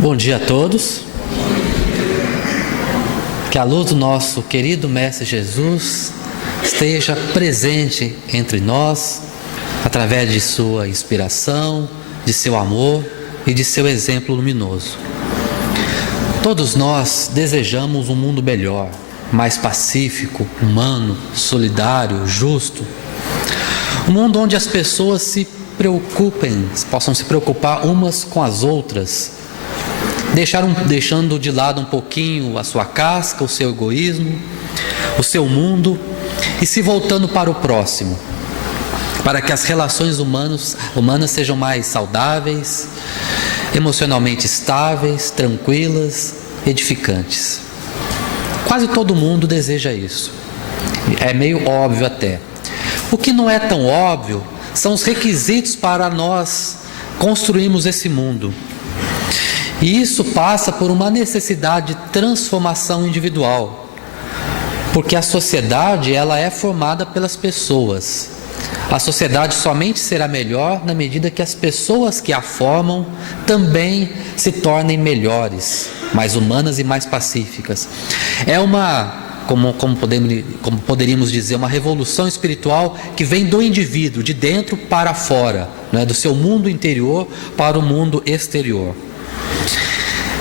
Bom dia a todos. Que a luz do nosso querido Mestre Jesus esteja presente entre nós, através de sua inspiração, de seu amor e de seu exemplo luminoso. Todos nós desejamos um mundo melhor, mais pacífico, humano, solidário, justo. Um mundo onde as pessoas possam se preocupar umas com as outras, deixando de lado um pouquinho a sua casca, o seu egoísmo, o seu mundo, e se voltando para o próximo, para que as relações humanas sejam mais saudáveis, emocionalmente estáveis, tranquilas, edificantes. Quase todo mundo deseja isso. É meio óbvio até. O que não é tão óbvio são os requisitos para nós construirmos esse mundo. E isso passa por uma necessidade de transformação individual, porque a sociedade ela é formada pelas pessoas. A sociedade somente será melhor na medida que as pessoas que a formam também se tornem melhores, mais humanas e mais pacíficas. É como poderíamos dizer, uma revolução espiritual que vem do indivíduo, de dentro para fora, né? Do seu mundo interior para o mundo exterior.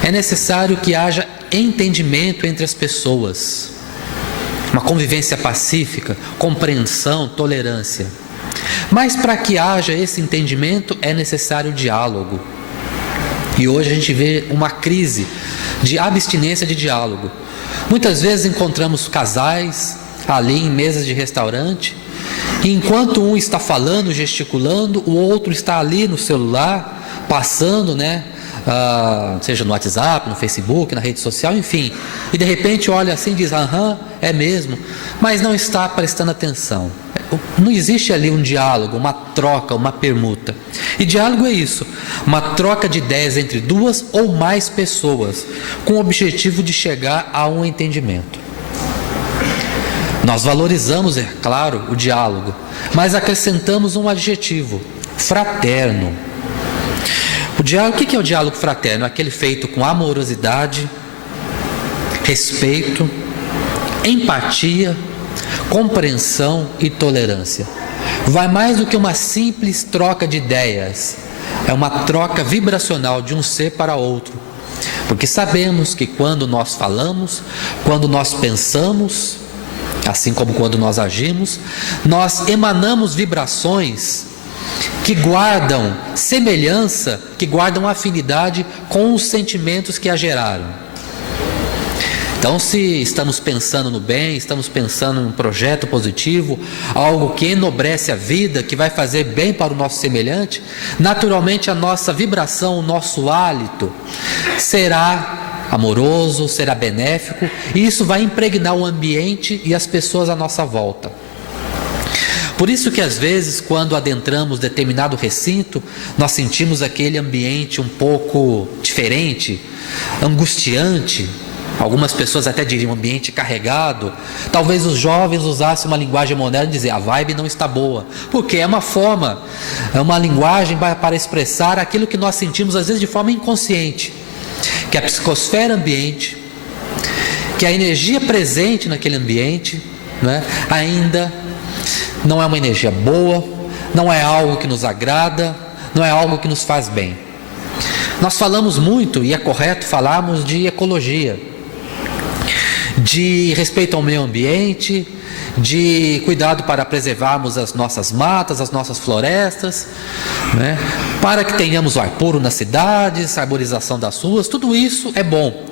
É necessário que haja entendimento entre as pessoas, uma convivência pacífica, compreensão, tolerância. Mas para que haja esse entendimento é necessário diálogo. E hoje a gente vê uma crise de abstinência de diálogo. Muitas vezes encontramos casais ali em mesas de restaurante, e enquanto um está falando, gesticulando, o outro está ali no celular, passando, seja no WhatsApp, no Facebook, na rede social, enfim. E de repente olha assim e diz, aham, é mesmo, mas não está prestando atenção. Não existe ali um diálogo, uma troca, uma permuta. E diálogo é isso, uma troca de ideias entre duas ou mais pessoas, com o objetivo de chegar a um entendimento. Nós valorizamos, é claro, o diálogo, mas acrescentamos um adjetivo, fraterno. O que é o diálogo fraterno? Aquele feito com amorosidade, respeito, empatia, compreensão e tolerância. Vai mais do que uma simples troca de ideias. É uma troca vibracional de um ser para outro. Porque sabemos que quando nós falamos, quando nós pensamos, assim como quando nós agimos, nós emanamos vibrações que guardam semelhança, que guardam afinidade com os sentimentos que a geraram. Então, se estamos pensando no bem, estamos pensando em um projeto positivo, algo que enobrece a vida, que vai fazer bem para o nosso semelhante, naturalmente a nossa vibração, o nosso hálito será amoroso, será benéfico, e isso vai impregnar o ambiente e as pessoas à nossa volta. Por isso que às vezes, quando adentramos determinado recinto, nós sentimos aquele ambiente um pouco diferente, angustiante. Algumas pessoas até diriam um ambiente carregado. Talvez os jovens usassem uma linguagem moderna e dizer a vibe não está boa, porque é uma forma, é uma linguagem para expressar aquilo que nós sentimos às vezes de forma inconsciente, que a psicosfera ambiente, que a energia presente naquele ambiente, ainda não é uma energia boa, não é algo que nos agrada, não é algo que nos faz bem. Nós falamos muito, e é correto falarmos, de ecologia, de respeito ao meio ambiente, de cuidado para preservarmos as nossas matas, as nossas florestas, para que tenhamos o ar puro nas cidades, a arborização das ruas. Tudo isso é bom,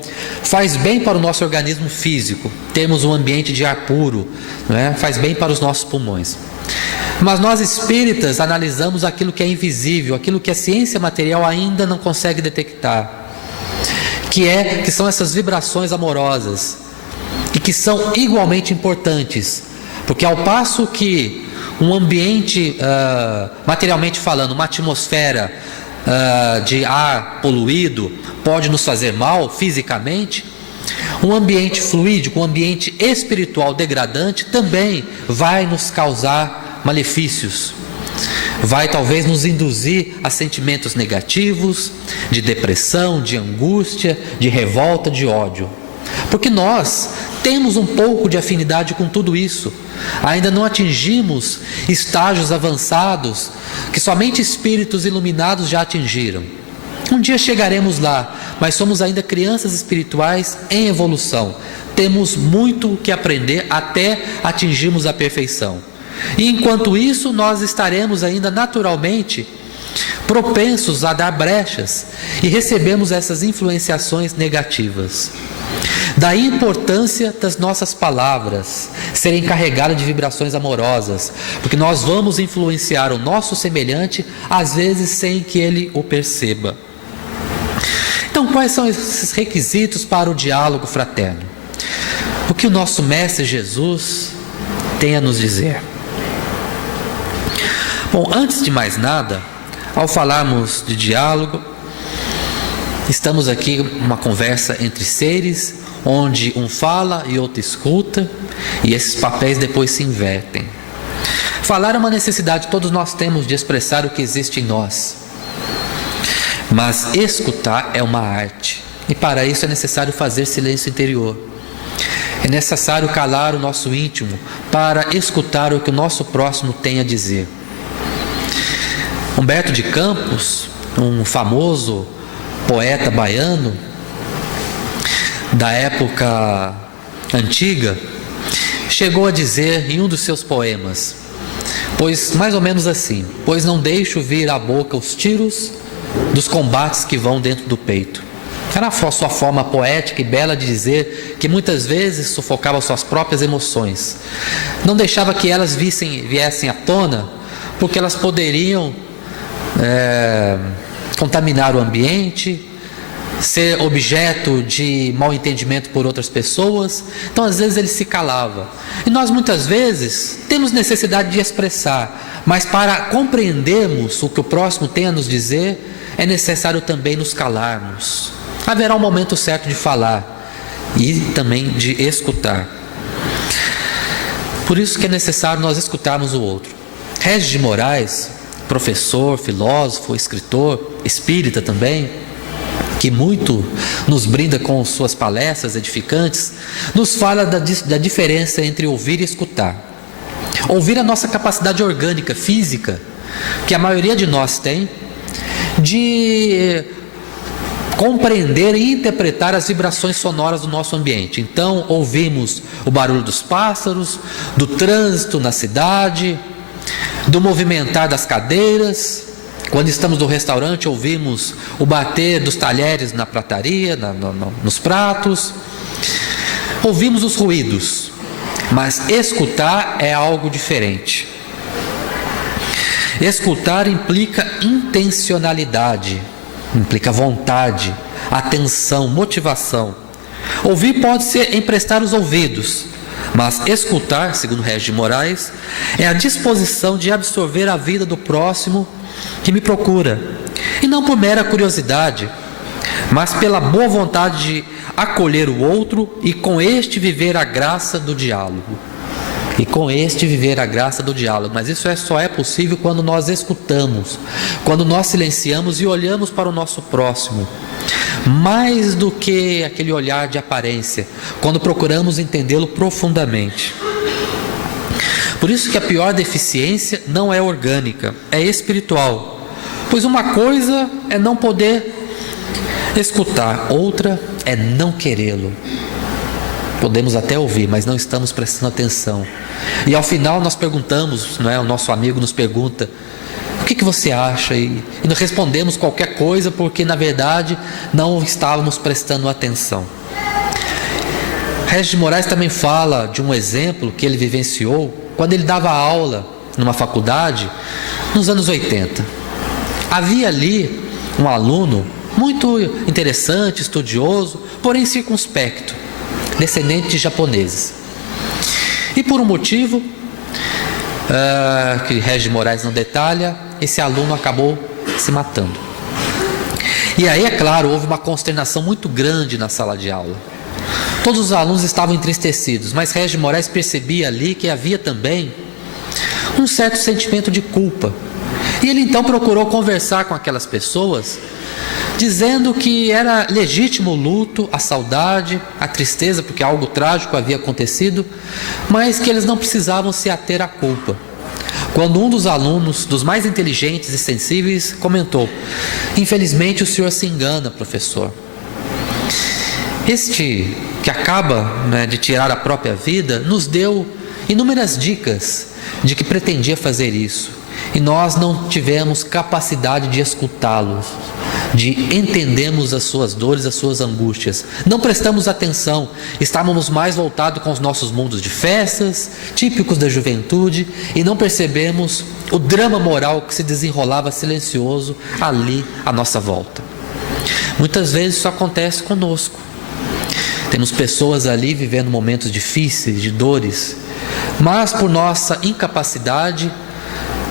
faz bem para o nosso organismo físico, temos um ambiente de ar puro, faz bem para os nossos pulmões. Mas nós espíritas analisamos aquilo que é invisível, aquilo que a ciência material ainda não consegue detectar, que são essas vibrações amorosas, e que são igualmente importantes, porque ao passo que um ambiente, materialmente falando, uma atmosfera de ar poluído pode nos fazer mal fisicamente, um ambiente fluídico, um ambiente espiritual degradante também vai nos causar malefícios. vai talvez nos induzir a sentimentos negativos, de depressão, de angústia, de revolta, de ódio. Porque nós temos um pouco de afinidade com tudo isso. Ainda não atingimos estágios avançados que somente espíritos iluminados já atingiram. Um dia chegaremos lá, mas somos ainda crianças espirituais em evolução. Temos muito o que aprender até atingirmos a perfeição. E enquanto isso, nós estaremos ainda naturalmente propensos a dar brechas e recebemos essas influenciações negativas. Daí a importância das nossas palavras serem carregadas de vibrações amorosas, porque nós vamos influenciar o nosso semelhante, às vezes sem que ele o perceba. Então, quais são esses requisitos para o diálogo fraterno? O que o nosso Mestre Jesus tem a nos dizer? Bom, antes de mais nada, ao falarmos de diálogo, estamos aqui numa conversa entre seres, onde um fala e outro escuta, e esses papéis depois se invertem. Falar é uma necessidade, todos nós temos de expressar o que existe em nós. Mas escutar é uma arte, e para isso é necessário fazer silêncio interior. É necessário calar o nosso íntimo para escutar o que o nosso próximo tem a dizer. Humberto de Campos, um famoso poeta baiano da época antiga, chegou a dizer em um dos seus poemas, pois mais ou menos assim: pois não deixo vir à boca os tiros dos combates que vão dentro do peito. Era a sua forma poética e bela de dizer que muitas vezes sufocava suas próprias emoções. Não deixava que elas viessem à tona, porque elas poderiam contaminar o ambiente, ser objeto de mal entendimento por outras pessoas. Então às vezes ele se calava. E nós muitas vezes temos necessidade de expressar, mas para compreendermos o que o próximo tem a nos dizer, é necessário também nos calarmos. Haverá um momento certo de falar e também de escutar. Por isso que é necessário nós escutarmos o outro. Regis de Moraes, professor, filósofo, escritor, espírita também, que muito nos brinda com suas palestras edificantes, nos fala da diferença entre ouvir e escutar. Ouvir é a nossa capacidade orgânica, física, que a maioria de nós tem, de compreender e interpretar as vibrações sonoras do nosso ambiente. Então, ouvimos o barulho dos pássaros, do trânsito na cidade, do movimentar das cadeiras. Quando estamos no restaurante, ouvimos o bater dos talheres na prataria, nos pratos. Ouvimos os ruídos, mas escutar é algo diferente. Escutar implica intencionalidade, implica vontade, atenção, motivação. Ouvir pode ser emprestar os ouvidos, mas escutar, segundo Regis de Moraes, é a disposição de absorver a vida do próximo que me procura, e não por mera curiosidade, mas pela boa vontade de acolher o outro e com este viver a graça do diálogo. Mas isso só é possível quando nós escutamos, quando nós silenciamos e olhamos para o nosso próximo, mais do que aquele olhar de aparência, quando procuramos entendê-lo profundamente. Por isso que a pior deficiência não é orgânica, é espiritual, pois uma coisa é não poder escutar, outra é não querê-lo. Podemos até ouvir, mas não estamos prestando atenção. E ao final nós perguntamos, o nosso amigo nos pergunta: o que você acha? E nós respondemos qualquer coisa, porque na verdade não estávamos prestando atenção. Regis de Moraes também fala de um exemplo que ele vivenciou quando ele dava aula numa faculdade nos anos 80. Havia ali um aluno muito interessante, estudioso, porém circunspecto, descendente de japoneses. E por um motivo que Regis de Moraes não detalha, esse aluno acabou se matando. E aí, é claro, houve uma consternação muito grande na sala de aula. Todos os alunos estavam entristecidos, mas Regis de Moraes percebia ali que havia também um certo sentimento de culpa. E ele então procurou conversar com aquelas pessoas, dizendo que era legítimo o luto, a saudade, a tristeza, porque algo trágico havia acontecido, mas que eles não precisavam se ater à culpa. Quando um dos alunos, dos mais inteligentes e sensíveis, comentou: infelizmente o senhor se engana, professor. Este que acaba de tirar a própria vida, nos deu inúmeras dicas de que pretendia fazer isso. E nós não tivemos capacidade de escutá-lo, de entendermos as suas dores, as suas angústias. Não prestamos atenção, estávamos mais voltados com os nossos mundos de festas, típicos da juventude, e não percebemos o drama moral que se desenrolava silencioso ali à nossa volta. Muitas vezes isso acontece conosco. Temos pessoas ali vivendo momentos difíceis, de dores, mas por nossa incapacidade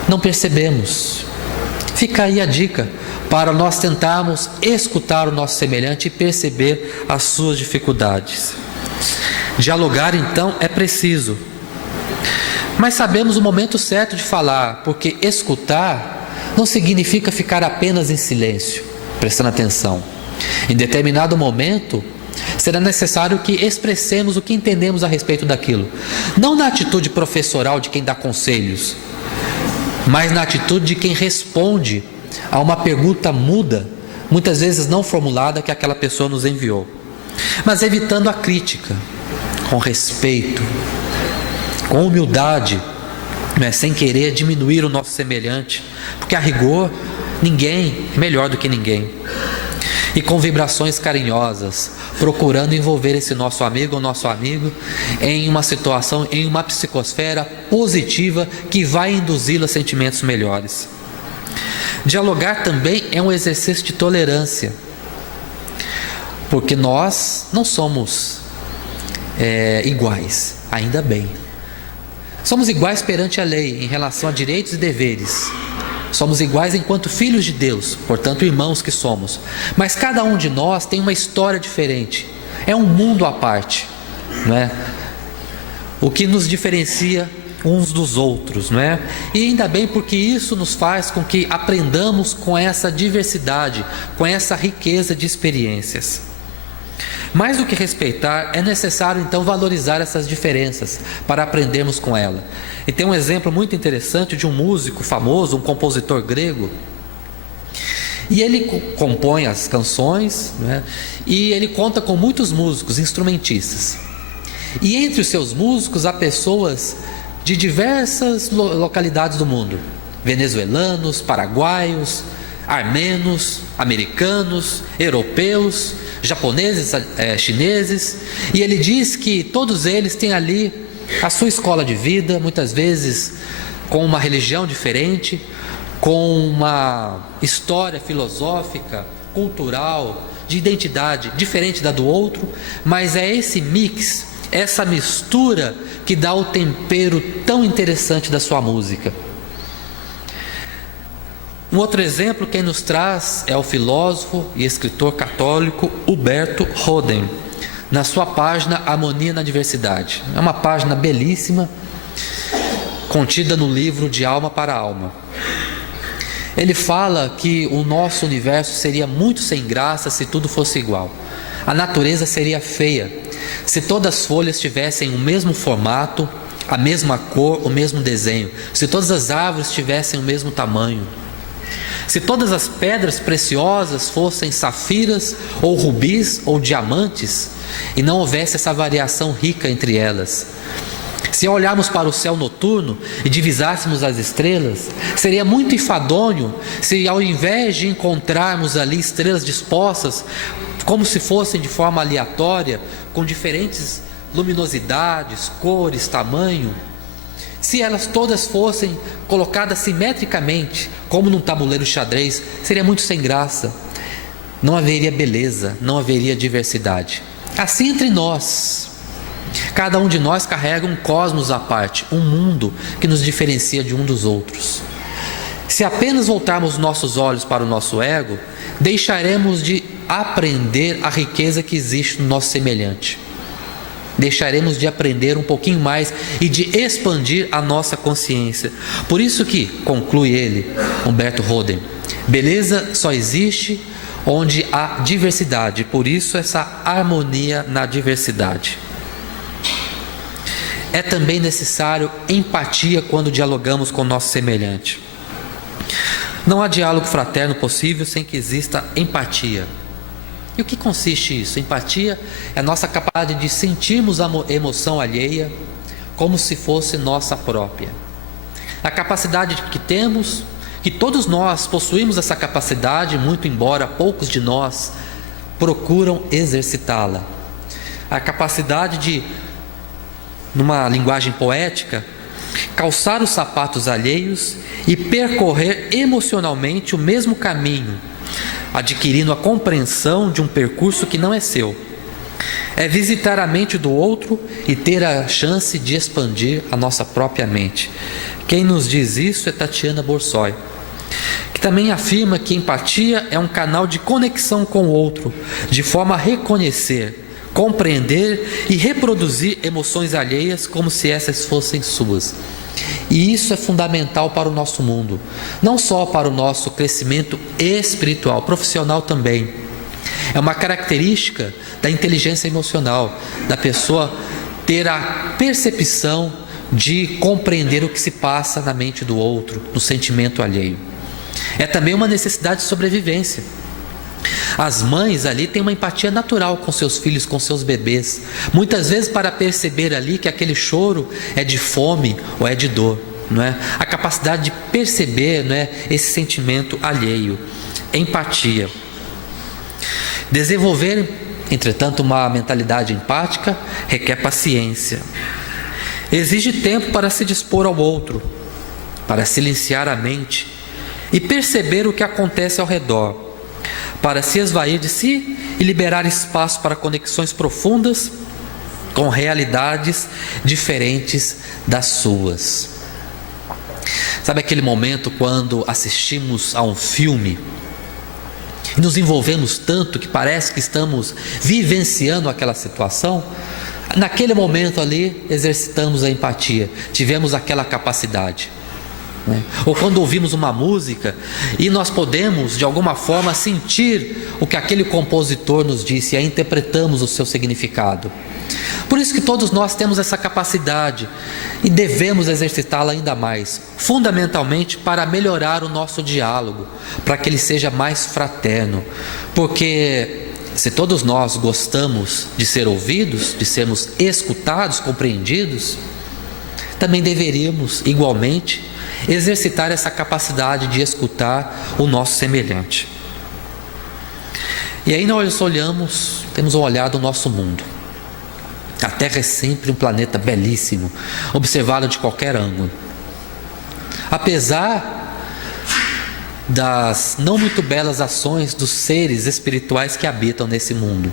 não percebemos. Fica aí a dica para nós tentarmos escutar o nosso semelhante e perceber as suas dificuldades. Dialogar então é preciso, mas sabemos o momento certo de falar, porque escutar não significa ficar apenas em silêncio, prestando atenção. Em determinado momento será necessário que expressemos o que entendemos a respeito daquilo, não na atitude professoral de quem dá conselhos, mas na atitude de quem responde a uma pergunta muda, muitas vezes não formulada, que aquela pessoa nos enviou, mas evitando a crítica, com respeito, com humildade, sem querer diminuir o nosso semelhante, porque a rigor ninguém é melhor do que ninguém, e com vibrações carinhosas, procurando envolver esse nosso amigo ou nosso amigo em uma situação, em uma psicosfera positiva que vai induzi-lo a sentimentos melhores. Dialogar também é um exercício de tolerância, porque nós não somos iguais, ainda bem. Somos iguais perante a lei em relação a direitos e deveres. Somos iguais enquanto filhos de Deus, portanto irmãos que somos. Mas cada um de nós tem uma história diferente. É um mundo à parte, não é? O que nos diferencia uns dos outros, não é? E ainda bem, porque isso nos faz com que aprendamos com essa diversidade, com essa riqueza de experiências. Mais do que respeitar, é necessário então valorizar essas diferenças para aprendermos com ela. E tem um exemplo muito interessante de um músico famoso, um compositor grego. E ele compõe as canções, né? E ele conta com muitos músicos, instrumentistas. E entre os seus músicos há pessoas de diversas localidades do mundo: venezuelanos, paraguaios, armenos, americanos, europeus, japoneses, chineses. E ele diz que todos eles têm ali a sua escola de vida, muitas vezes com uma religião diferente, com uma história filosófica, cultural, de identidade diferente da do outro, mas é esse mix, essa mistura que dá o tempero tão interessante da sua música. Um outro exemplo quem nos traz é o filósofo e escritor católico Huberto Roden, na sua página Harmonia na Diversidade. É uma página belíssima, contida no livro De Alma para Alma. Ele fala que o nosso universo seria muito sem graça se tudo fosse igual. A natureza seria feia se todas as folhas tivessem o mesmo formato, a mesma cor, o mesmo desenho, se todas as árvores tivessem o mesmo tamanho, se todas as pedras preciosas fossem safiras ou rubis ou diamantes e não houvesse essa variação rica entre elas. Se olharmos para o céu noturno e divisássemos as estrelas, seria muito enfadonho se, ao invés de encontrarmos ali estrelas dispostas como se fossem de forma aleatória, com diferentes luminosidades, cores, tamanho, se elas todas fossem colocadas simetricamente, como num tabuleiro xadrez, seria muito sem graça. Não haveria beleza, não haveria diversidade. Assim entre nós, cada um de nós carrega um cosmos à parte, um mundo que nos diferencia de um dos outros. Se apenas voltarmos nossos olhos para o nosso ego, deixaremos de aprender a riqueza que existe no nosso semelhante. deixaremos de aprender um pouquinho mais e de expandir a nossa consciência. Por isso que, conclui ele, Humberto Roden, beleza só existe onde há diversidade, por isso essa harmonia na diversidade. É também necessário empatia quando dialogamos com o nosso semelhante. Não há diálogo fraterno possível sem que exista empatia. E o que consiste isso? Empatia é a nossa capacidade de sentirmos a emoção alheia como se fosse nossa própria. A capacidade que temos, que todos nós possuímos essa capacidade, muito embora poucos de nós procuram exercitá-la. A capacidade de, numa linguagem poética, calçar os sapatos alheios e percorrer emocionalmente o mesmo caminho, adquirindo a compreensão de um percurso que não é seu. É visitar a mente do outro e ter a chance de expandir a nossa própria mente. Quem nos diz isso é Tatiana Borsoi, que também afirma que empatia é um canal de conexão com o outro, de forma a reconhecer, compreender e reproduzir emoções alheias como se essas fossem suas. E isso é fundamental para o nosso mundo, não só para o nosso crescimento espiritual, profissional também. É uma característica da inteligência emocional, da pessoa ter a percepção de compreender o que se passa na mente do outro, no sentimento alheio. É também uma necessidade de sobrevivência. As mães ali têm uma empatia natural com seus filhos, com seus bebês, muitas vezes para perceber ali que aquele choro é de fome ou é de dor, não é? A capacidade de perceber, não é, esse sentimento alheio, empatia. Desenvolver, entretanto, uma mentalidade empática requer paciência. Exige tempo para se dispor ao outro, para silenciar a mente e perceber o que acontece ao redor, para se esvair de si e liberar espaço para conexões profundas com realidades diferentes das suas. Sabe aquele momento quando assistimos a um filme e nos envolvemos tanto que parece que estamos vivenciando aquela situação? Naquele momento ali exercitamos a empatia, tivemos aquela capacidade. Ou quando ouvimos uma música e nós podemos de alguma forma sentir o que aquele compositor nos disse e aí interpretamos o seu significado. Por isso que todos nós temos essa capacidade e devemos exercitá-la ainda mais, fundamentalmente para melhorar o nosso diálogo, para que ele seja mais fraterno, porque se todos nós gostamos de ser ouvidos, de sermos escutados, compreendidos, também deveríamos igualmente exercitar essa capacidade de escutar o nosso semelhante. E aí nós olhamos, temos um olhar do nosso mundo. A Terra é sempre um planeta belíssimo, observado de qualquer ângulo. Apesar das não muito belas ações dos seres espirituais que habitam nesse mundo.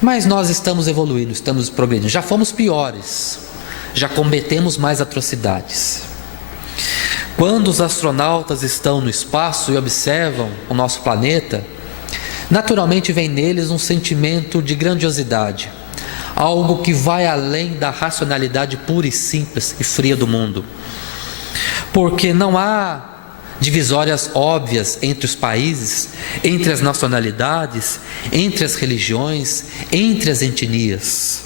Mas nós estamos evoluindo, estamos progredindo. Já fomos piores, já cometemos mais atrocidades. Quando os astronautas estão no espaço e observam o nosso planeta, naturalmente vem neles um sentimento de grandiosidade, algo que vai além da racionalidade pura e simples e fria do mundo, porque não há divisórias óbvias entre os países, entre as nacionalidades, entre as religiões, entre as etnias.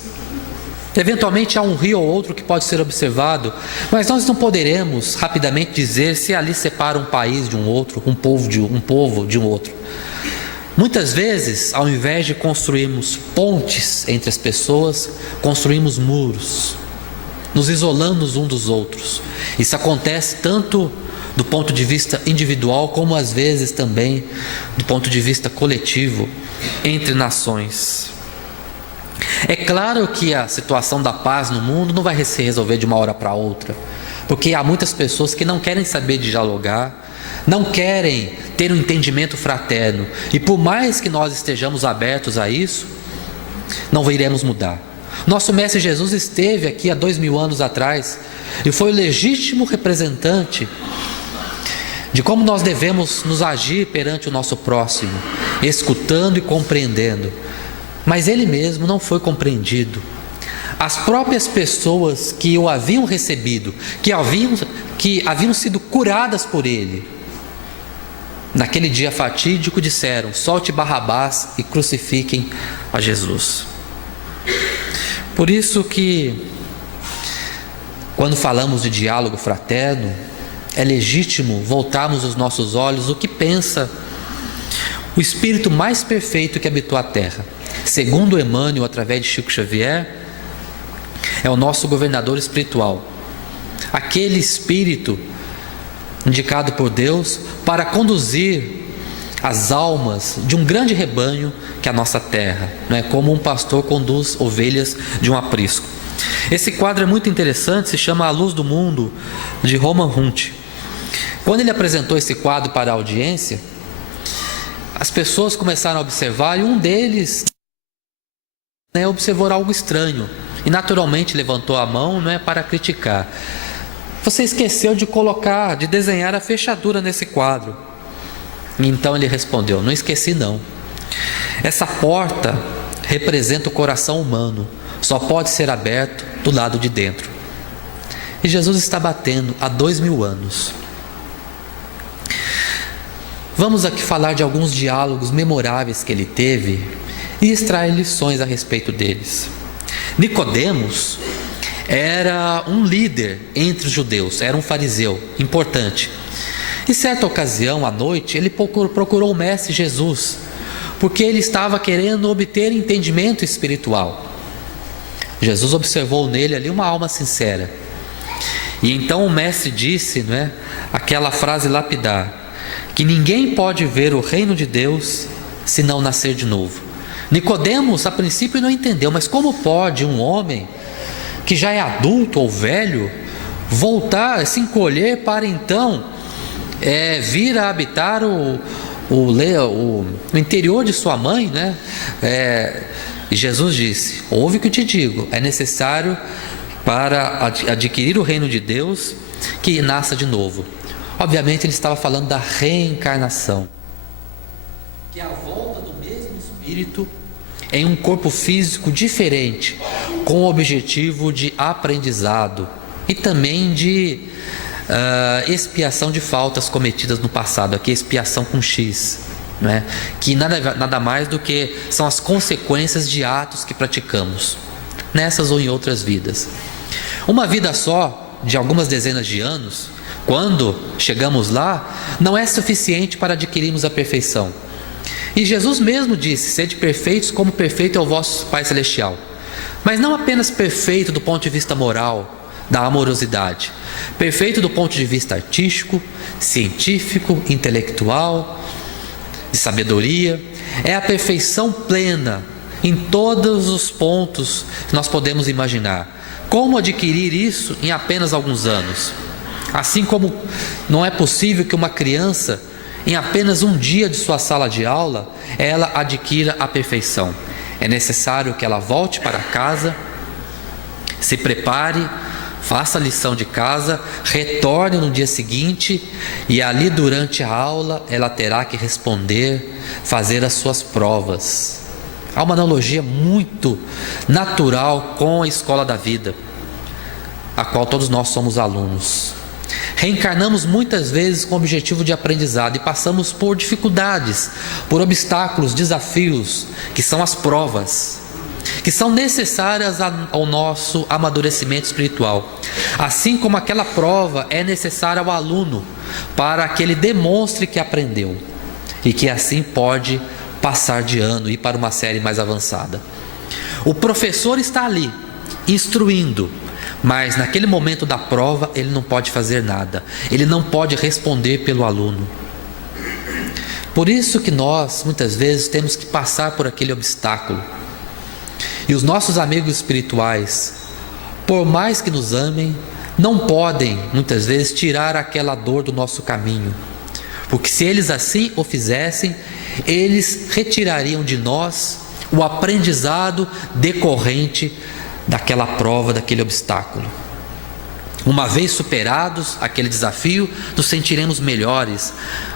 Eventualmente há um rio ou outro que pode ser observado, mas nós não poderemos rapidamente dizer se ali separa um país de um outro, um povo de um outro. Muitas vezes, ao invés de construirmos pontes entre as pessoas, construímos muros, nos isolamos uns dos outros. Isso acontece tanto do ponto de vista individual, como às vezes também do ponto de vista coletivo, entre nações. É claro que a situação da paz no mundo não vai se resolver de uma hora para outra, porque há muitas pessoas que não querem saber de dialogar, não querem ter um entendimento fraterno, e por mais que nós estejamos abertos a isso, não iremos mudar. Nosso Mestre Jesus esteve aqui há 2000 anos atrás e foi o legítimo representante de como nós devemos nos agir perante o nosso próximo, escutando e compreendendo. Mas ele mesmo não foi compreendido. As próprias pessoas que o haviam recebido, que haviam sido curadas por ele, naquele dia fatídico disseram: solte Barrabás e crucifiquem a Jesus. Por isso que, quando falamos de diálogo fraterno, é legítimo voltarmos os nossos olhos o que pensa o espírito mais perfeito que habitou a terra. Segundo Emmanuel, através de Chico Xavier, é o nosso governador espiritual, aquele espírito indicado por Deus para conduzir as almas de um grande rebanho que é a nossa terra, não é? Como um pastor conduz ovelhas de um aprisco. Esse quadro é muito interessante, se chama A Luz do Mundo, de Roman Hunt. Quando ele apresentou esse quadro para a audiência, as pessoas começaram a observar, e um deles observou algo estranho e naturalmente levantou a mão, não é, para criticar. Você esqueceu de desenhar a fechadura nesse quadro. E então ele respondeu: não esqueci não. Essa porta representa o coração humano, só pode ser aberto do lado de dentro. E Jesus está batendo há 2000 anos. Vamos aqui falar de alguns diálogos memoráveis que ele teve e extrair lições a respeito deles. Nicodemos era um líder entre os judeus, era um fariseu importante. Em certa ocasião, à noite, ele procurou o mestre Jesus, porque ele estava querendo obter entendimento espiritual. Jesus observou nele ali uma alma sincera. E então o mestre disse, não é, aquela frase lapidar, que ninguém pode ver o reino de Deus se não nascer de novo. Nicodemos a princípio não entendeu, mas como pode um homem que já é adulto ou velho voltar, se encolher para então vir a habitar o interior de sua mãe, né? E Jesus disse: ouve o que eu te digo, é necessário para adquirir o reino de Deus que nasça de novo. Obviamente ele estava falando da reencarnação, que é a volta do mesmo Espírito em um corpo físico diferente, com o objetivo de aprendizado e também de expiação de faltas cometidas no passado. Aqui expiação com X, né? Que nada mais do que são as consequências de atos que praticamos nessas ou em outras vidas. Uma vida só de algumas dezenas de anos, quando chegamos lá, não é suficiente para adquirirmos a perfeição. E Jesus mesmo disse: sede perfeitos como perfeito é o vosso Pai Celestial. Mas não apenas perfeito do ponto de vista moral, da amorosidade, perfeito do ponto de vista artístico, científico, intelectual, de sabedoria. É a perfeição plena em todos os pontos que nós podemos imaginar. Como adquirir isso em apenas alguns anos? Assim como não é possível que uma criança, em apenas um dia de sua sala de aula, ela adquira a perfeição. É necessário que ela volte para casa, se prepare, faça a lição de casa, retorne no dia seguinte e ali durante a aula ela terá que responder, fazer as suas provas. Há uma analogia muito natural com a escola da vida, a qual todos nós somos alunos. Reencarnamos muitas vezes com o objetivo de aprendizado e passamos por dificuldades, por obstáculos, desafios, que são as provas, que são necessárias ao nosso amadurecimento espiritual. Assim como aquela prova é necessária ao aluno para que ele demonstre que aprendeu e que assim pode passar de ano e ir para uma série mais avançada. O professor está ali, instruindo, mas naquele momento da prova ele não pode fazer nada, ele não pode responder pelo aluno. Por isso que nós muitas vezes temos que passar por aquele obstáculo. E os nossos amigos espirituais, por mais que nos amem, não podem muitas vezes tirar aquela dor do nosso caminho, porque se eles assim o fizessem, eles retirariam de nós o aprendizado decorrente daquela prova, daquele obstáculo. Uma vez superados aquele desafio, nos sentiremos melhores,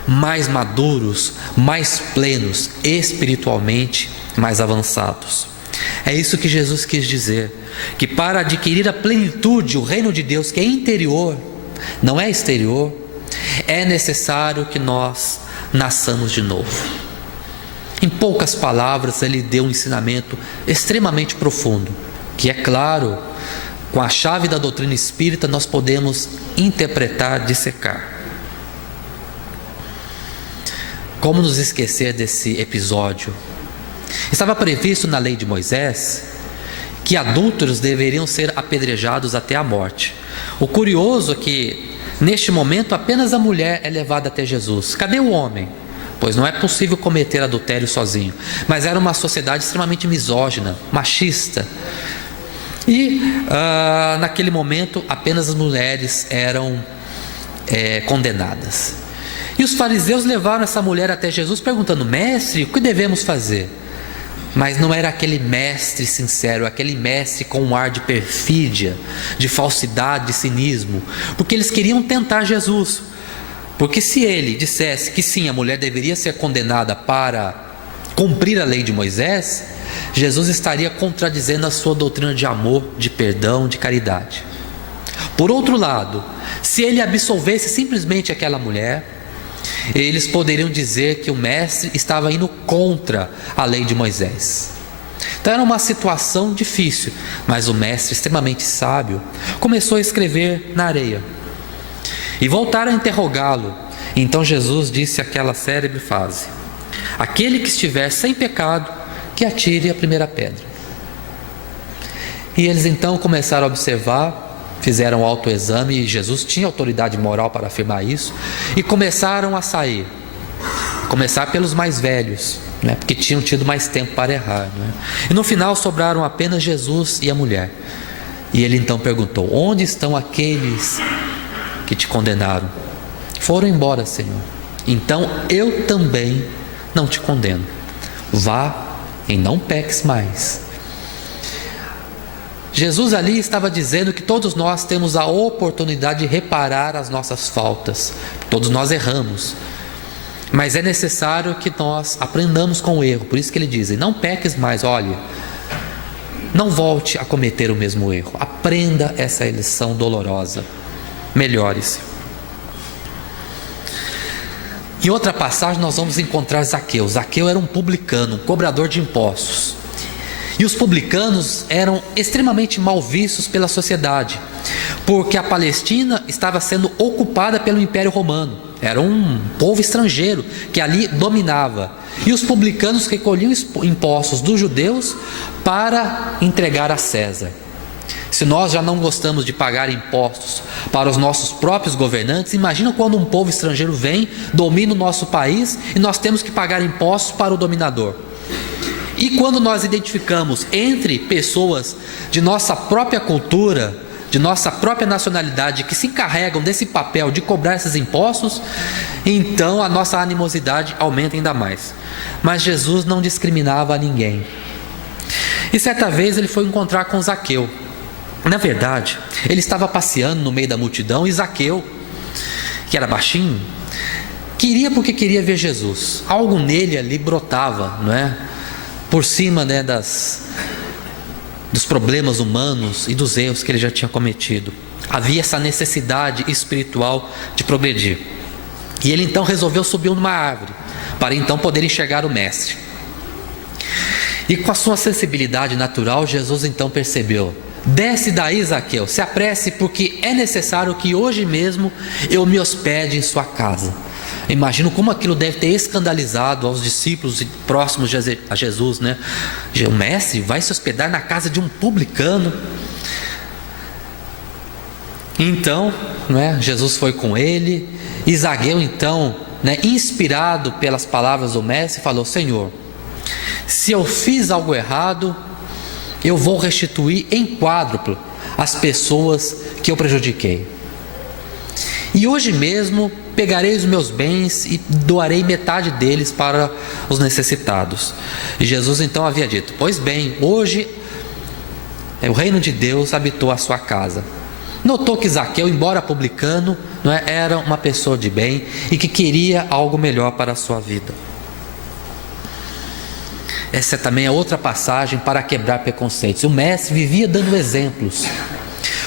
mais maduros, mais plenos, espiritualmente mais avançados. É isso que Jesus quis dizer, que para adquirir a plenitude, o reino de Deus, que é interior, não é exterior, é necessário que nós nasçamos de novo. Em poucas palavras, ele deu um ensinamento extremamente profundo, que é claro, com a chave da doutrina espírita nós podemos interpretar, dissecar. Como nos esquecer desse episódio? Estava previsto na lei de Moisés que adúlteros deveriam ser apedrejados até a morte. O curioso é que neste momento apenas a mulher é levada até Jesus. Cadê o homem? Pois não é possível cometer adultério sozinho. Mas era uma sociedade extremamente misógina, machista. E naquele momento apenas as mulheres eram condenadas. E os fariseus levaram essa mulher até Jesus perguntando: mestre, o que devemos fazer? Mas não era aquele mestre sincero, aquele mestre com um ar de perfídia, de falsidade, de cinismo, porque eles queriam tentar Jesus. Porque se ele dissesse que sim, a mulher deveria ser condenada para cumprir a lei de Moisés, Jesus estaria contradizendo a sua doutrina de amor, de perdão, de caridade. Por outro lado, se ele absolvesse simplesmente aquela mulher, eles poderiam dizer que o mestre estava indo contra a lei de Moisés. Então era uma situação difícil, mas o mestre, extremamente sábio, começou a escrever na areia. E voltaram a interrogá-lo. Então Jesus disse aquela célebre frase: aquele que estiver sem pecado, que atire a primeira pedra. E eles então começaram a observar, fizeram um autoexame, e Jesus tinha autoridade moral para afirmar isso, e começaram a sair. Começar pelos mais velhos, né, porque tinham tido mais tempo para errar, né? E no final sobraram apenas Jesus e a mulher. E ele então perguntou: onde estão aqueles que te condenaram? Foram embora, Senhor. Então eu também não te condeno. Vá e não peques mais. Jesus ali estava dizendo que todos nós temos a oportunidade de reparar as nossas faltas. Todos nós erramos, mas é necessário que nós aprendamos com o erro. Por isso que ele diz: não peques mais. Olha, não volte a cometer o mesmo erro. Aprenda essa lição dolorosa. Melhore-se. Em outra passagem nós vamos encontrar Zaqueu. Zaqueu era um publicano, um cobrador de impostos. E os publicanos eram extremamente mal vistos pela sociedade, porque a Palestina estava sendo ocupada pelo Império Romano. Era um povo estrangeiro que ali dominava. E os publicanos recolhiam impostos dos judeus para entregar a César. Se nós já não gostamos de pagar impostos para os nossos próprios governantes, imagina quando um povo estrangeiro vem, domina o nosso país e nós temos que pagar impostos para o dominador. E quando nós identificamos entre pessoas de nossa própria cultura, de nossa própria nacionalidade, que se encarregam desse papel de cobrar esses impostos, então a nossa animosidade aumenta ainda mais. Mas Jesus não discriminava a ninguém. E certa vez ele foi encontrar com Zaqueu. Na verdade, ele estava passeando no meio da multidão e Zaqueu, que era baixinho, queria porque queria ver Jesus. Algo nele ali brotava, não é? Por cima, né, dos problemas humanos e dos erros que ele já tinha cometido. Havia essa necessidade espiritual de progredir. E ele então resolveu subir numa árvore, para então poder enxergar o mestre. E com a sua sensibilidade natural, Jesus então percebeu: desce daí, Zaqueu, se apresse, porque é necessário que hoje mesmo eu me hospede em sua casa. Imagino como aquilo deve ter escandalizado aos discípulos próximos a Jesus, né? O mestre vai se hospedar na casa de um publicano. Então, né, Jesus foi com ele, e Zaqueu então, né, inspirado pelas palavras do mestre, falou: Senhor, se eu fiz algo errado, eu vou restituir em quádruplo as pessoas que eu prejudiquei. E hoje mesmo pegarei os meus bens e doarei metade deles para os necessitados. E Jesus então havia dito: pois bem, hoje o reino de Deus habitou a sua casa. Notou que Zaqueu, embora publicano, não é, era uma pessoa de bem e que queria algo melhor para a sua vida. Essa também é outra passagem para quebrar preconceitos. O mestre vivia dando exemplos.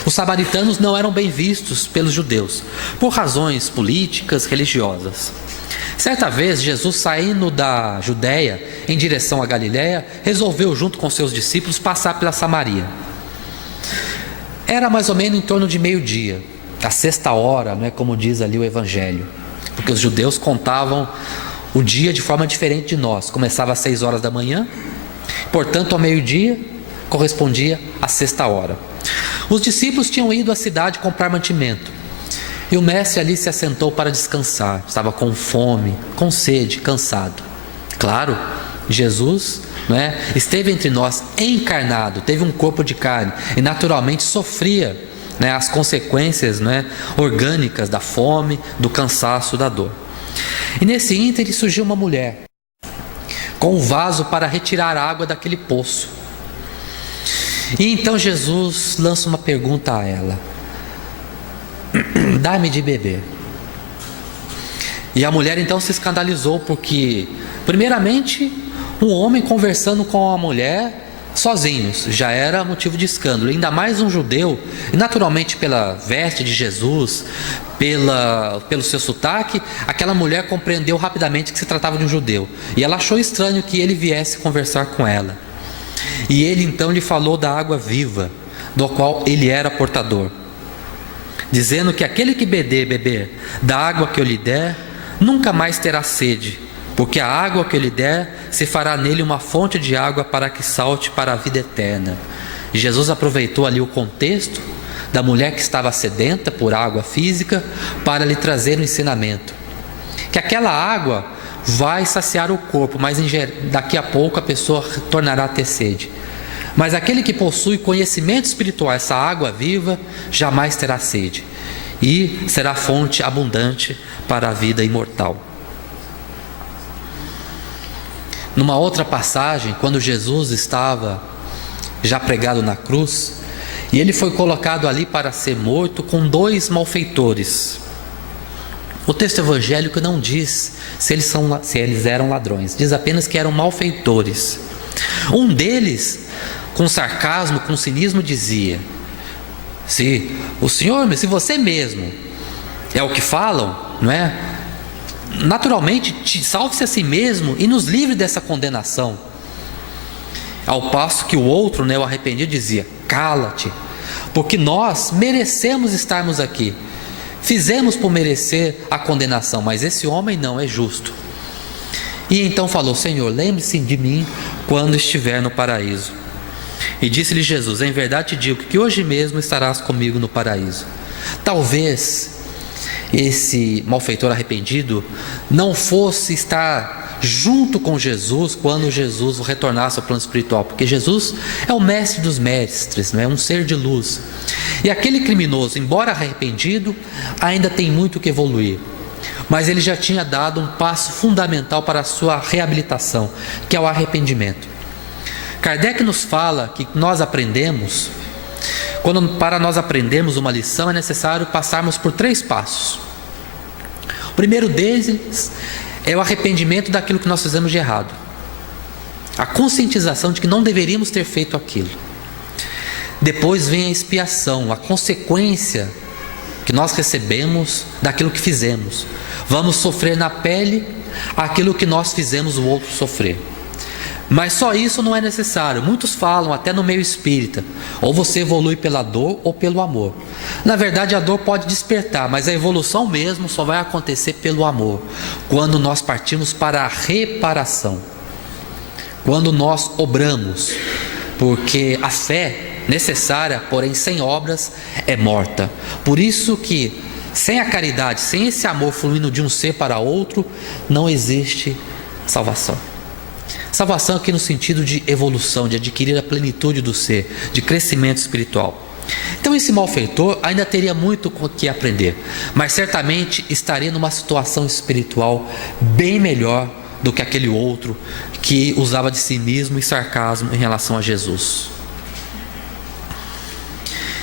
Os samaritanos não eram bem vistos pelos judeus, por razões políticas, religiosas. Certa vez, Jesus, saindo da Judéia em direção à Galiléia, resolveu, junto com seus discípulos, passar pela Samaria. Era mais ou menos em torno de meio-dia, a sexta hora, não é como diz ali o Evangelho, porque os judeus contavam o dia de forma diferente de nós. Começava às 6 horas da manhã, portanto, ao meio-dia correspondia à sexta hora. Os discípulos tinham ido à cidade comprar mantimento, e o mestre ali se assentou para descansar. Estava com fome, com sede, cansado. Claro, Jesus, não é, esteve entre nós encarnado, teve um corpo de carne e naturalmente sofria, né, as consequências, né, orgânicas da fome, do cansaço, da dor. E nesse ínterim surgiu uma mulher com um vaso para retirar água daquele poço. E então Jesus lança uma pergunta a ela: dá-me de beber. E a mulher então se escandalizou, porque primeiramente um homem conversando com a mulher sozinhos já era motivo de escândalo, ainda mais um judeu, e naturalmente pela veste de Jesus, pelo seu sotaque, aquela mulher compreendeu rapidamente que se tratava de um judeu, e ela achou estranho que ele viesse conversar com ela. E ele então lhe falou da água viva, do qual ele era portador, dizendo que aquele que beber da água que eu lhe der, nunca mais terá sede, porque a água que eu lhe der se fará nele uma fonte de água para que salte para a vida eterna. E Jesus aproveitou ali o contexto da mulher que estava sedenta por água física para lhe trazer um ensinamento, que aquela água vai saciar o corpo, mas daqui a pouco a pessoa tornará a ter sede. Mas aquele que possui conhecimento espiritual, essa água viva, jamais terá sede, e será fonte abundante para a vida imortal. Numa outra passagem, quando Jesus estava já pregado na cruz, e ele foi colocado ali para ser morto com 2 malfeitores. O texto evangélico não diz se eles eram ladrões, diz apenas que eram malfeitores. Um deles, com sarcasmo, com cinismo, dizia: se você mesmo é o que falam, não é? Naturalmente, salve-se a si mesmo e nos livre dessa condenação. Ao passo que o outro, né, o arrependido, dizia: cala-te, porque nós merecemos estarmos aqui. Fizemos por merecer a condenação, mas esse homem não é justo. E então falou: Senhor, lembre-se de mim quando estiver no paraíso. E disse-lhe Jesus: em verdade te digo que hoje mesmo estarás comigo no paraíso. Talvez esse malfeitor arrependido não fosse estar junto com Jesus quando Jesus retornasse ao plano espiritual, porque Jesus é o mestre dos mestres, não é? Um ser de luz. E aquele criminoso, embora arrependido, ainda tem muito que evoluir, mas ele já tinha dado um passo fundamental para a sua reabilitação, que é o arrependimento. Kardec nos fala que para nós aprendermos uma lição é necessário passarmos por 3 passos. O primeiro deles é o arrependimento daquilo que nós fizemos de errado, a conscientização de que não deveríamos ter feito aquilo. Depois vem a expiação, a consequência que nós recebemos daquilo que fizemos. Vamos sofrer na pele aquilo que nós fizemos o outro sofrer. Mas só isso não é necessário. Muitos falam, até no meio espírita, ou você evolui pela dor ou pelo amor. Na verdade, a dor pode despertar, mas a evolução mesmo só vai acontecer pelo amor, quando nós partimos para a reparação, quando nós obramos, porque a fé necessária, porém sem obras, é morta. Por isso que sem a caridade, sem esse amor fluindo de um ser para outro, não existe salvação. Salvação aqui no sentido de evolução, de adquirir a plenitude do ser, de crescimento espiritual. Então esse malfeitor ainda teria muito o que aprender, mas certamente estaria numa situação espiritual bem melhor do que aquele outro que usava de cinismo e sarcasmo em relação a Jesus.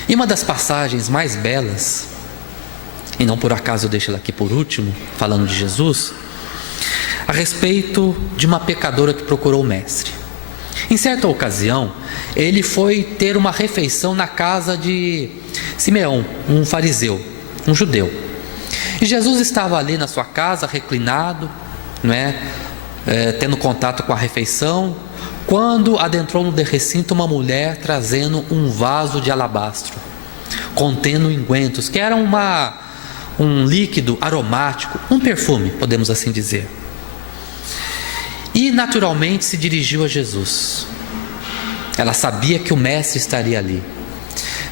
E uma das passagens mais belas, e não por acaso eu deixo ela aqui por último, falando de Jesus, a respeito de uma pecadora que procurou o mestre. Em certa ocasião, ele foi ter uma refeição na casa de Simeão, um fariseu, um judeu. E Jesus estava ali na sua casa, reclinado, tendo contato com a refeição, quando adentrou no recinto uma mulher trazendo um vaso de alabastro, contendo ungüentos, que era um líquido aromático, um perfume, podemos assim dizer. E naturalmente se dirigiu a Jesus. Ela sabia que o mestre estaria ali,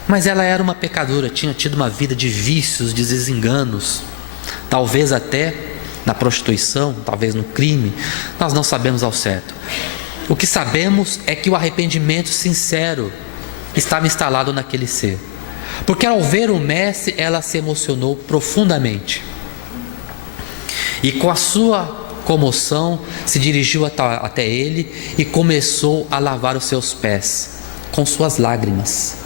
mas ela era uma pecadora, tinha tido uma vida de vícios, de desenganos, talvez até na prostituição, talvez no crime, nós não sabemos ao certo. O que sabemos é que o arrependimento sincero estava instalado naquele ser, porque ao ver o mestre ela se emocionou profundamente e com a sua comoção se dirigiu até ele e começou a lavar os seus pés com suas lágrimas,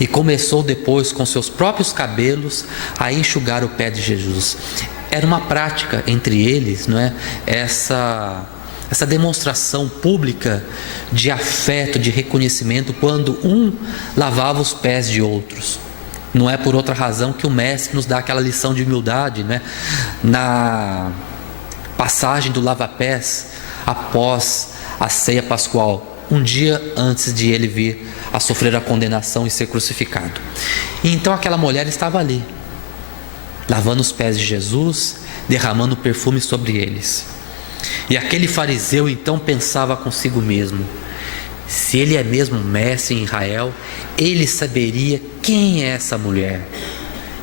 e começou depois com seus próprios cabelos a enxugar o pé de Jesus. Era uma prática entre eles, essa demonstração pública de afeto, de reconhecimento, quando um lavava os pés de outros. Não é por outra razão que o mestre nos dá aquela lição de humildade, na passagem do lava-pés após a ceia pascual, um dia antes de ele vir a sofrer a condenação e ser crucificado. E então aquela mulher estava ali, lavando os pés de Jesus, derramando perfume sobre eles. E aquele fariseu então pensava consigo mesmo: se ele é mesmo mestre em Israel, ele saberia quem é essa mulher,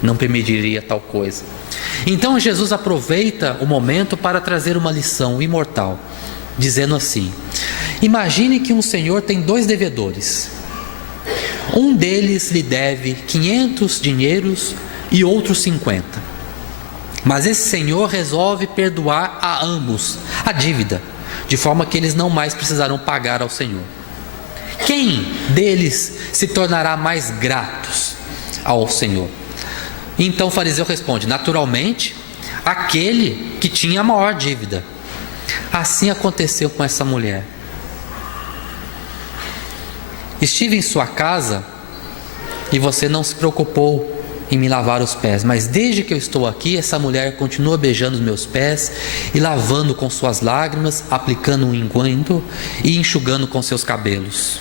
não permitiria tal coisa. Então Jesus aproveita o momento para trazer uma lição imortal, dizendo assim: imagine que um senhor tem 2 devedores. Um deles lhe deve 500 dinheiros e outro 50. Mas esse senhor resolve perdoar a ambos a dívida, de forma que eles não mais precisarão pagar ao senhor. Quem deles se tornará mais gratos ao senhor? Então o fariseu responde: naturalmente, aquele que tinha a maior dívida. Assim aconteceu com essa mulher. Estive em sua casa e você não se preocupou em me lavar os pés, mas desde que eu estou aqui, essa mulher continua beijando os meus pés e lavando com suas lágrimas, aplicando um unguento e enxugando com seus cabelos.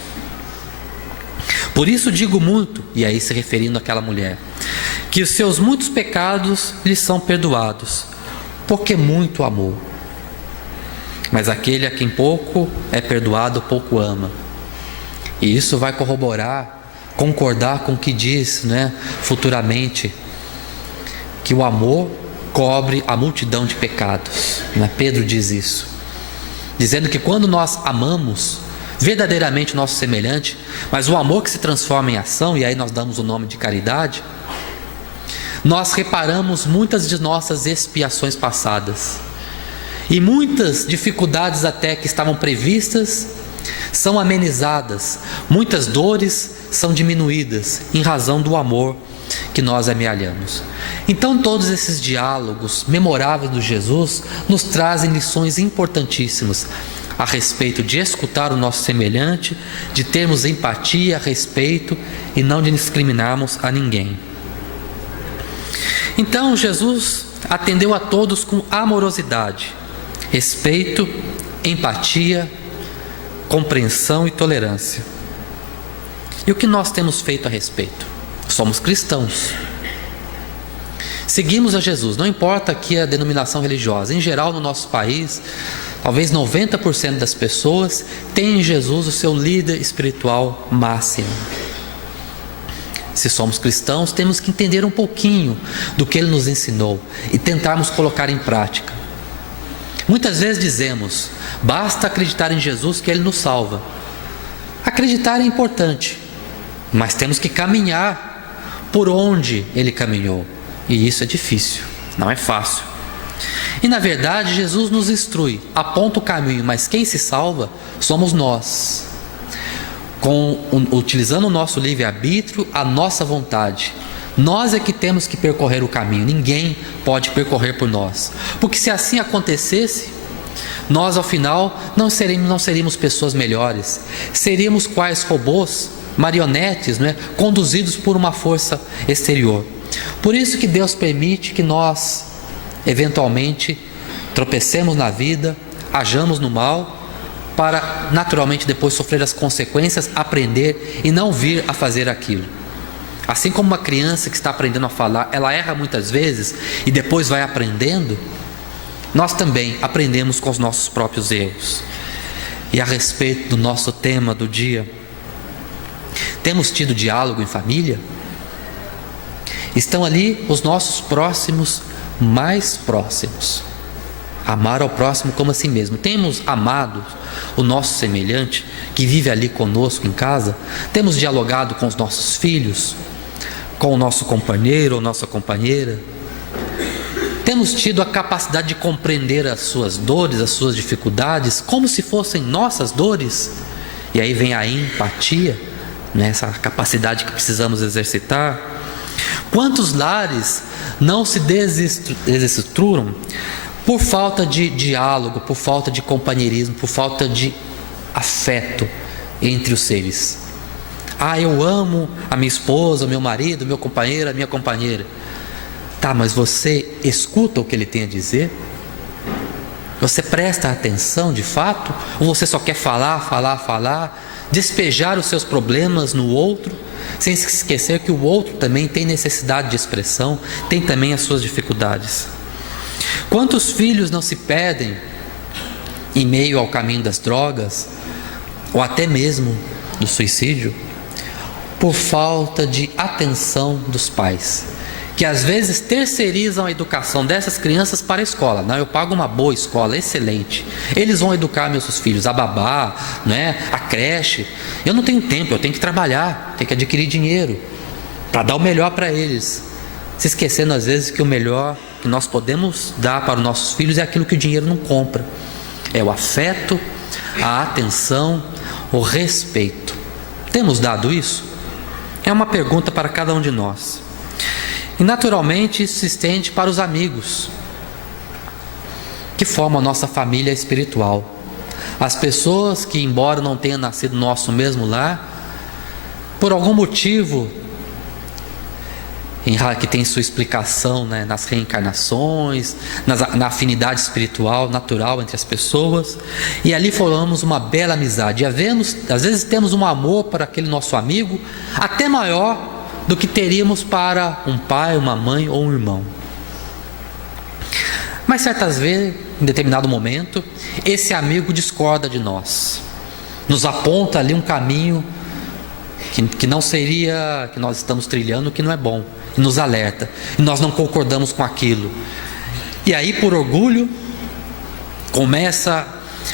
Por isso digo muito, e aí se referindo àquela mulher, que os seus muitos pecados lhe são perdoados, porque muito amou. Mas aquele a quem pouco é perdoado, pouco ama. E isso vai concordar com o que diz, futuramente, que o amor cobre a multidão de pecados. Pedro diz isso, dizendo que quando nós amamos verdadeiramente o nosso semelhante, mas o amor que se transforma em ação, e aí nós damos o nome de caridade, nós reparamos muitas de nossas expiações passadas, e muitas dificuldades até que estavam previstas são amenizadas, muitas dores são diminuídas em razão do amor que nós amealhamos. Então todos esses diálogos memoráveis do Jesus nos trazem lições importantíssimas a respeito de escutar o nosso semelhante, de termos empatia, respeito e não de discriminarmos a ninguém. Então Jesus atendeu a todos com amorosidade, respeito, empatia, compreensão e tolerância. E o que nós temos feito a respeito? Somos cristãos. Seguimos a Jesus, não importa aqui a denominação religiosa. Em geral, no nosso país, talvez 90% das pessoas têm em Jesus o seu líder espiritual máximo. Se somos cristãos, temos que entender um pouquinho do que Ele nos ensinou e tentarmos colocar em prática. Muitas vezes dizemos: basta acreditar em Jesus que Ele nos salva. Acreditar é importante, mas temos que caminhar por onde Ele caminhou, e isso é difícil, não é fácil. E na verdade Jesus nos instrui, aponta o caminho, mas quem se salva somos nós, utilizando o nosso livre-arbítrio, a nossa vontade. Nós é que temos que percorrer o caminho, ninguém pode percorrer por nós, porque se assim acontecesse, nós ao final não seríamos pessoas melhores, seríamos quais robôs, marionetes, né, conduzidos por uma força exterior. Por isso que Deus permite que nós eventualmente tropecemos na vida, hajamos no mal, para naturalmente depois sofrer as consequências, aprender e não vir a fazer aquilo. Assim como uma criança que está aprendendo a falar, ela erra muitas vezes e depois vai aprendendo, nós também aprendemos com os nossos próprios erros. E a respeito do nosso tema do dia, temos tido diálogo em família? Estão ali os nossos próximos mais próximos. Amar ao próximo como a si mesmo. Temos amado o nosso semelhante que vive ali conosco em casa? Temos dialogado com os nossos filhos, com o nosso companheiro ou nossa companheira? Temos tido a capacidade de compreender as suas dores, as suas dificuldades, como se fossem nossas dores? E aí vem a empatia, né? Essa capacidade que precisamos exercitar. Quantos lares não se desestruturam por falta de diálogo, por falta de companheirismo, por falta de afeto entre os seres? Eu amo a minha esposa, o meu marido, o meu companheiro, a minha companheira. Tá, mas você escuta o que ele tem a dizer? Você presta atenção de fato? Ou você só quer falar, despejar os seus problemas no outro, sem se esquecer que o outro também tem necessidade de expressão, tem também as suas dificuldades? Quantos filhos não se perdem em meio ao caminho das drogas, ou até mesmo do suicídio, por falta de atenção dos pais, que às vezes terceirizam a educação dessas crianças para a escola? Não, eu pago uma boa escola, excelente, eles vão educar meus filhos, a babá, né, a creche. Eu não tenho tempo, eu tenho que trabalhar, tenho que adquirir dinheiro para dar o melhor para eles, se esquecendo às vezes que o melhor que nós podemos dar para os nossos filhos é aquilo que o dinheiro não compra. É o afeto, a atenção, o respeito. Temos dado isso? É uma pergunta para cada um de nós. E naturalmente isso se estende para os amigos que formam a nossa família espiritual. As pessoas que, embora não tenham nascido no nosso mesmo lar, por algum motivo que tem sua explicação, né, nas reencarnações, na afinidade espiritual natural entre as pessoas, e ali formamos uma bela amizade. E às vezes temos um amor para aquele nosso amigo até maior do que teríamos para um pai, uma mãe ou um irmão. Mas certas vezes, em determinado momento, esse amigo discorda de nós, nos aponta ali um caminho que não seria, que nós estamos trilhando, que não é bom, e nos alerta, e nós não concordamos com aquilo. E aí, por orgulho, começa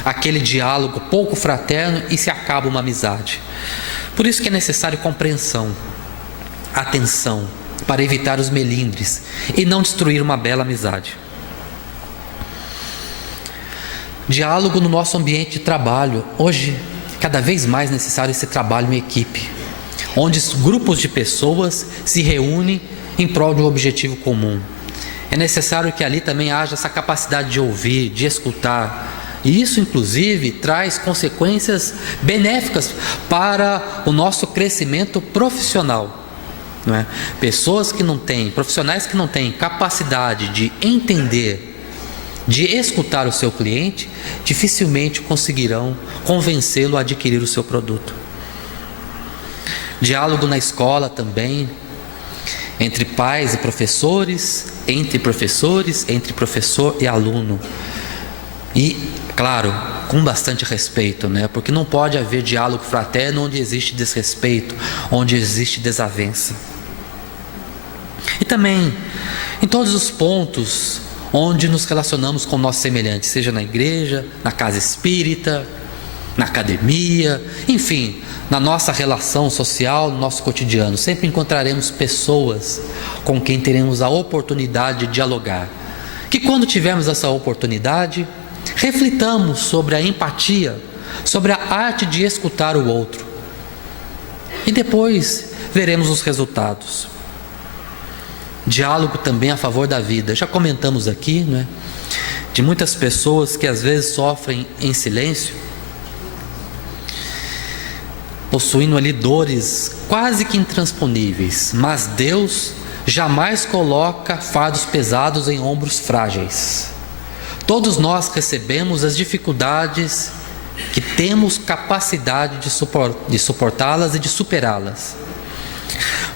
aquele diálogo pouco fraterno e se acaba uma amizade. Por isso que é necessário compreensão, atenção, para evitar os melindres e não destruir uma bela amizade. Diálogo no nosso ambiente de trabalho. Hoje, cada vez mais necessário esse trabalho em equipe, onde grupos de pessoas se reúnem em prol de um objetivo comum. É necessário que ali também haja essa capacidade de ouvir, de escutar. E isso, inclusive, traz consequências benéficas para o nosso crescimento profissional. Não é? Pessoas que não têm, profissionais que não têm capacidade de entender, de escutar o seu cliente, dificilmente conseguirão convencê-lo a adquirir o seu produto. Diálogo na escola também, entre pais e professores, entre professor e aluno. E, claro, com bastante respeito, né? Porque não pode haver diálogo fraterno onde existe desrespeito, onde existe desavença. E também, em todos os pontos onde nos relacionamos com nossos semelhantes, seja na igreja, na casa espírita, na academia, enfim, na nossa relação social, no nosso cotidiano, sempre encontraremos pessoas com quem teremos a oportunidade de dialogar. Que quando tivermos essa oportunidade, reflitamos sobre a empatia, sobre a arte de escutar o outro. E depois veremos os resultados. Diálogo também a favor da vida. Já comentamos aqui, né? de muitas pessoas que às vezes sofrem em silêncio, possuindo ali dores quase que intransponíveis, mas Deus jamais coloca fardos pesados em ombros frágeis. Todos nós recebemos as dificuldades que temos capacidade de suportá-las e de superá-las.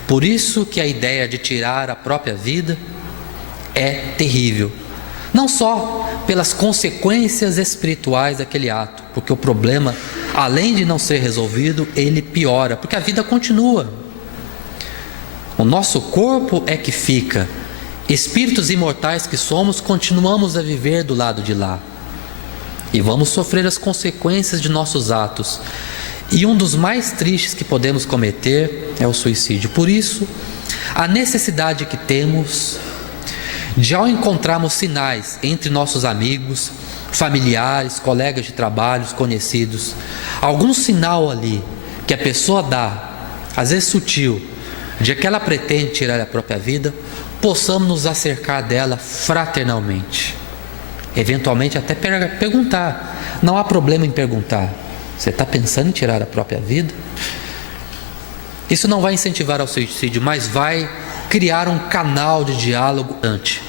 Por isso que a ideia de tirar a própria vida é terrível. Não só pelas consequências espirituais daquele ato, porque o problema, além de não ser resolvido, ele piora, porque a vida continua. O nosso corpo é que fica. Espíritos imortais que somos, continuamos a viver do lado de lá. E vamos sofrer as consequências de nossos atos. E um dos mais tristes que podemos cometer é o suicídio. Por isso, a necessidade que temos de, ao encontrarmos sinais entre nossos amigos, familiares, colegas de trabalho, conhecidos, algum sinal ali que a pessoa dá, às vezes sutil, de que ela pretende tirar a própria vida, possamos nos acercar dela fraternalmente. Eventualmente até perguntar. Não há problema em perguntar: você está pensando em tirar a própria vida? Isso não vai incentivar ao suicídio, mas vai criar um canal de diálogo antes.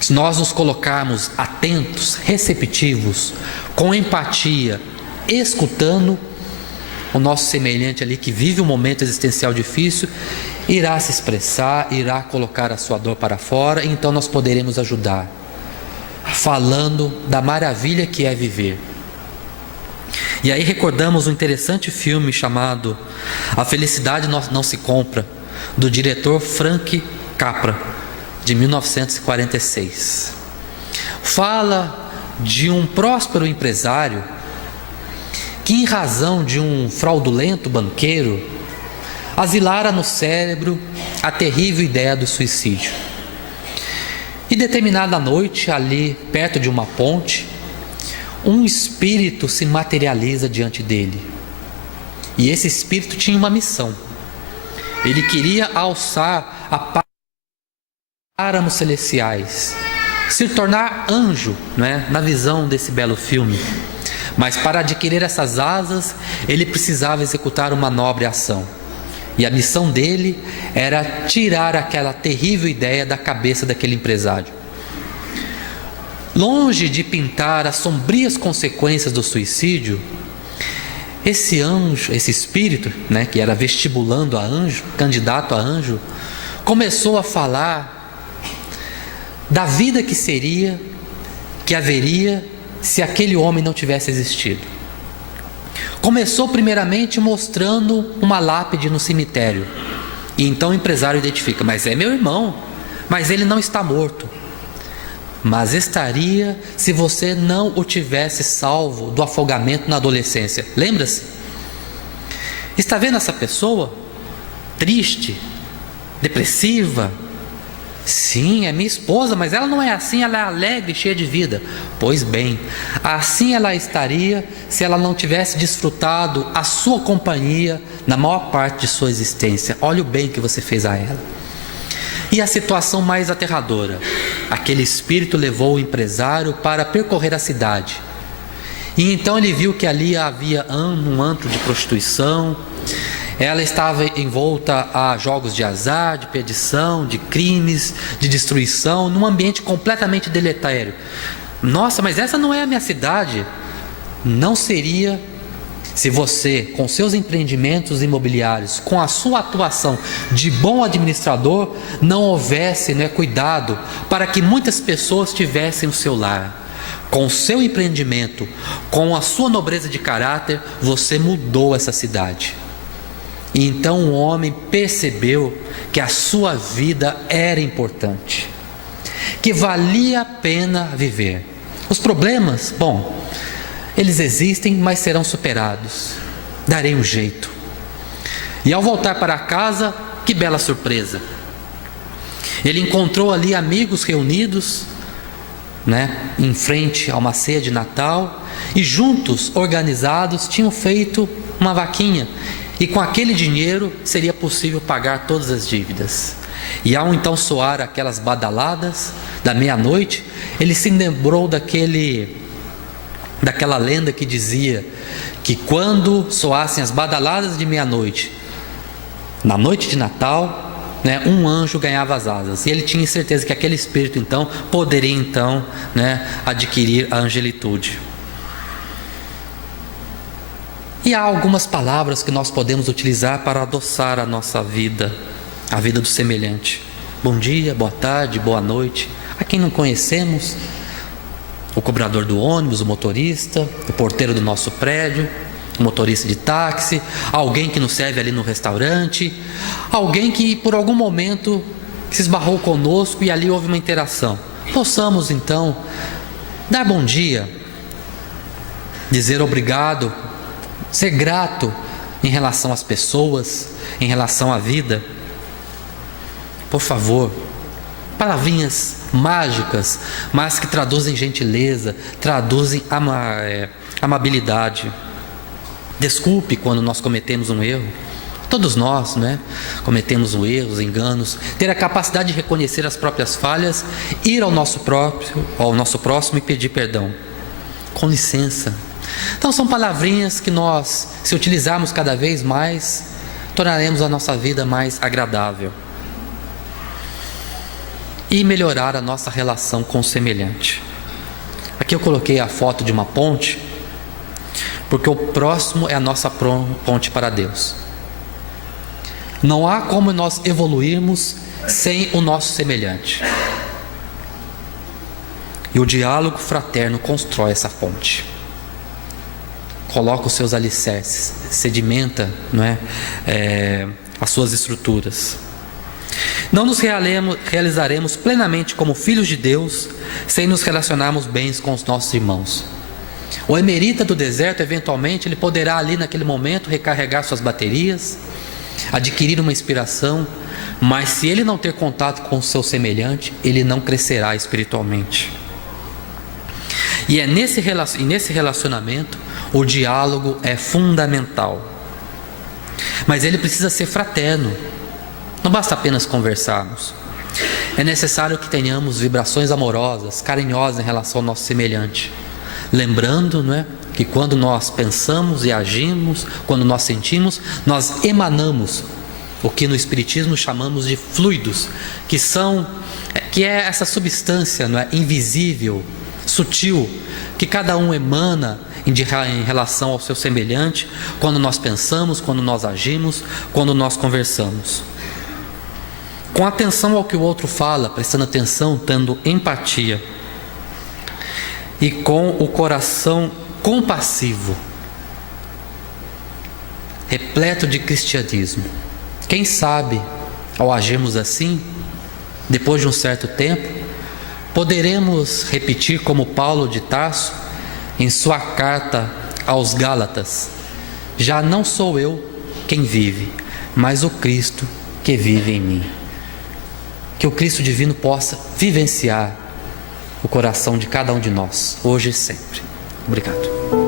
Se nós nos colocarmos atentos, receptivos, com empatia, escutando, o nosso semelhante ali que vive um momento existencial difícil irá se expressar, irá colocar a sua dor para fora, e então nós poderemos ajudar, falando da maravilha que é viver. E aí recordamos um interessante filme chamado A Felicidade Não Se Compra, do diretor Frank Capra, de 1946. Fala de um próspero empresário que, em razão de um fraudulento banqueiro, asilara no cérebro a terrível ideia do suicídio. E determinada noite, ali perto de uma ponte, um espírito se materializa diante dele. E esse espírito tinha uma missão. Ele queria alçar a páramos celestiais, se tornar anjo, na visão desse belo filme. Mas para adquirir essas asas, ele precisava executar uma nobre ação. E a missão dele era tirar aquela terrível ideia da cabeça daquele empresário. Longe de pintar as sombrias consequências do suicídio, esse anjo, esse espírito, que era vestibulando a anjo, candidato a anjo, começou a falar da vida que haveria se aquele homem não tivesse existido. Começou primeiramente mostrando uma lápide no cemitério. E então o empresário identifica: mas é meu irmão, mas ele não está morto. Mas estaria se você não o tivesse salvo do afogamento na adolescência. Lembra-se? Está vendo essa pessoa? Triste, depressiva. Sim, é minha esposa, mas ela não é assim, ela é alegre, cheia de vida. Pois bem, assim ela estaria se ela não tivesse desfrutado a sua companhia na maior parte de sua existência. Olha o bem que você fez a ela. E a situação mais aterradora: aquele espírito levou o empresário para percorrer a cidade. E então ele viu que ali havia um antro de prostituição. Ela estava envolta a jogos de azar, de perdição, de crimes, de destruição, num ambiente completamente deletério. Nossa, mas essa não é a minha cidade. Não seria se você, com seus empreendimentos imobiliários, com a sua atuação de bom administrador, não houvesse cuidado para que muitas pessoas tivessem o seu lar. Com o seu empreendimento, com a sua nobreza de caráter, você mudou essa cidade. E então o homem percebeu que a sua vida era importante, que valia a pena viver. Os problemas, eles existem, mas serão superados. Darei um jeito. E ao voltar para casa, que bela surpresa! Ele encontrou ali amigos reunidos, em frente a uma ceia de Natal, e juntos, organizados, tinham feito uma vaquinha. E com aquele dinheiro seria possível pagar todas as dívidas. E ao então soar aquelas badaladas da meia-noite, ele se lembrou daquela lenda que dizia que quando soassem as badaladas de meia-noite, na noite de Natal, né, um anjo ganhava as asas. E ele tinha certeza que aquele espírito então poderia então, né, adquirir a angelitude. E há algumas palavras que nós podemos utilizar para adoçar a nossa vida, a vida do semelhante. Bom dia, boa tarde, boa noite. A quem não conhecemos, o cobrador do ônibus, o motorista, o porteiro do nosso prédio, o motorista de táxi, alguém que nos serve ali no restaurante, alguém que por algum momento se esbarrou conosco e ali houve uma interação. Possamos então dar bom dia, dizer obrigado, ser grato em relação às pessoas, em relação à vida. Por favor, palavrinhas mágicas, mas que traduzem gentileza, traduzem amabilidade. Desculpe quando nós cometemos um erro. Todos nós, né, cometemos erros, enganos. Ter a capacidade de reconhecer as próprias falhas, ir ao nosso próximo e pedir perdão. Com licença. Então são palavrinhas que nós, se utilizarmos cada vez mais, tornaremos a nossa vida mais agradável. E melhorar a nossa relação com o semelhante. Aqui eu coloquei a foto de uma ponte, porque o próximo é a nossa ponte para Deus. Não há como nós evoluirmos sem o nosso semelhante. E o diálogo fraterno constrói essa ponte. Coloca os seus alicerces, sedimenta, não é, as suas estruturas. Não nos realizaremos plenamente como filhos de Deus sem nos relacionarmos bem com os nossos irmãos. O emerita do deserto, eventualmente, ele poderá ali naquele momento recarregar suas baterias, adquirir uma inspiração, mas se ele não ter contato com o seu semelhante, ele não crescerá espiritualmente. E é nesse relacionamento, o diálogo é fundamental. Mas ele precisa ser fraterno. Não basta apenas conversarmos. É necessário que tenhamos vibrações amorosas, carinhosas em relação ao nosso semelhante. Lembrando, não é, que quando nós pensamos e agimos, quando nós sentimos, nós emanamos o que no Espiritismo chamamos de fluidos, que é essa substância, não é, invisível, sutil, que cada um emana em relação ao seu semelhante, quando nós pensamos, quando nós agimos, quando nós conversamos. Com atenção ao que o outro fala, prestando atenção, tendo empatia. E com o coração compassivo, repleto de cristianismo. Quem sabe, ao agirmos assim, depois de um certo tempo, poderemos repetir como Paulo de Tarso, em sua carta aos Gálatas: já não sou eu quem vive, mas o Cristo que vive em mim. Que o Cristo divino possa vivenciar o coração de cada um de nós, hoje e sempre. Obrigado.